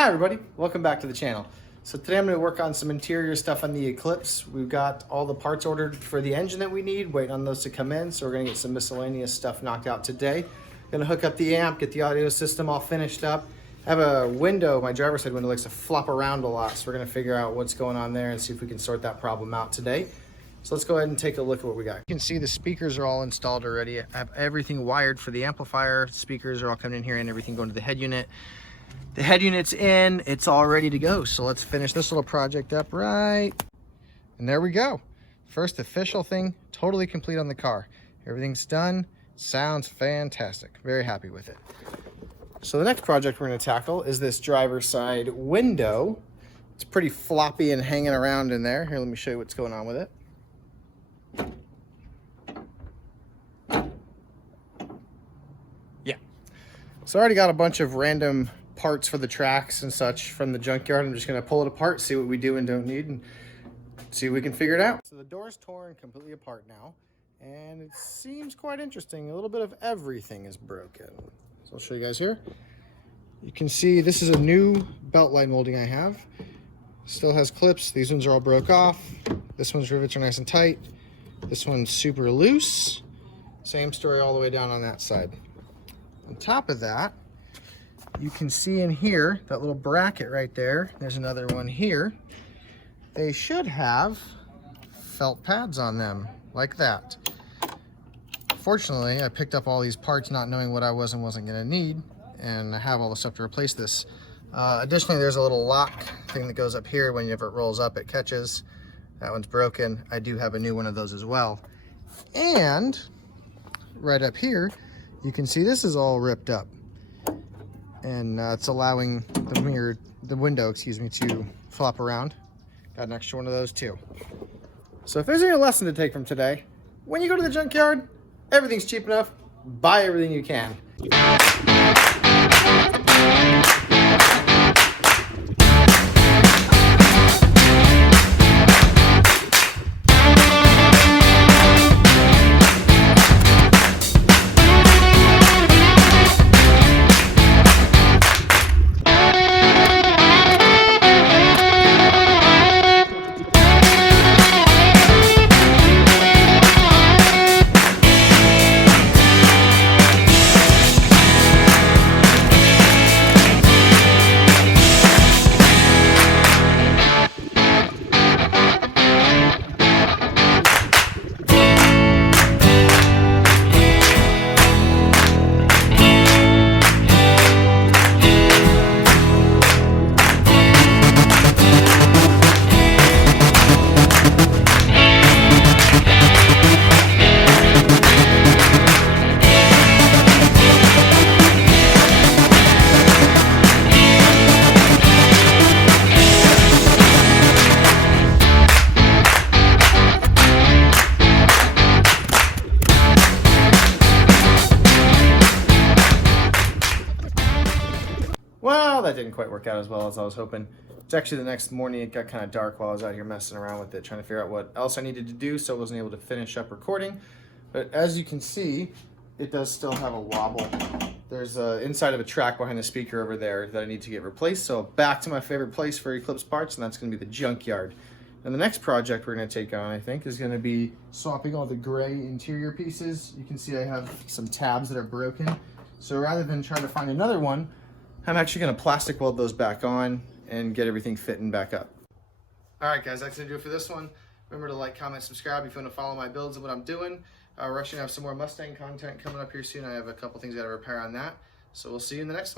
Hi everybody, welcome back to the channel. So today I'm going to work on some interior stuff on the Eclipse. We've got all the parts ordered for the engine that we need, waiting on those to come in. So we're going to get some miscellaneous stuff knocked out today. Going to hook up the amp, get the audio system all finished up. I have a window, my driver's side window likes to flop around a lot. So we're going to figure out what's going on there and see if we can sort that problem out today. So let's go ahead and take a look at what we got. You can see the speakers are all installed already. I have everything wired for the amplifier. Speakers are all coming in here and everything going to the head unit. The head unit's in, it's all ready to go. So let's finish this little project up right. And there we go. First official thing, totally complete on the car. Everything's done, sounds fantastic. Very happy with it. So the next project we're gonna tackle is this driver's side window. It's pretty floppy and hanging around in there. Here, let me show you what's going on with it. Yeah. So I already got a bunch of random parts for the tracks and such from the junkyard. I'm just going to pull it apart, see what we do and don't need, and see if we can figure it out. So the door's torn completely apart now, and it seems quite interesting. A little bit of everything is broken. So I'll show you guys here. You can see this is a new belt line molding I have. Still has clips. These ones are all broke off. This one's rivets are nice and tight. This one's super loose. Same story all the way down on that side. On top of that, you can see in here, that little bracket right there, there's another one here. They should have felt pads on them, like that. Fortunately, I picked up all these parts not knowing what I was and wasn't gonna need, and I have all the stuff to replace this. Additionally, there's a little lock thing that goes up here. Whenever it rolls up, it catches. That one's broken. I do have a new one of those as well. And right up here, you can see this is all ripped up. And it's allowing the window, to flop around. Got an extra one of those too. So if there's any lesson to take from today, when you go to the junkyard, everything's cheap enough, buy everything you can. Well, that didn't quite work out as well as I was hoping. It's actually the next morning. It got kind of dark while I was out here messing around with it, trying to figure out what else I needed to do, so I wasn't able to finish up recording. But as you can see, it does still have a wobble. There's inside of a track behind the speaker over there that I need to get replaced. So back to my favorite place for Eclipse parts, and that's going to be the junkyard. And the next project we're going to take on, I think, is going to be swapping all the gray interior pieces. You can see I have some tabs that are broken. So rather than trying to find another one, I'm actually going to plastic weld those back on and get everything fitting back up. All right, guys, that's going to do it for this one. Remember to like, comment, subscribe if you want to follow my builds and what I'm doing. We're actually going to have some more Mustang content coming up here soon. I have a couple things I got to repair on that. So we'll see you in the next one.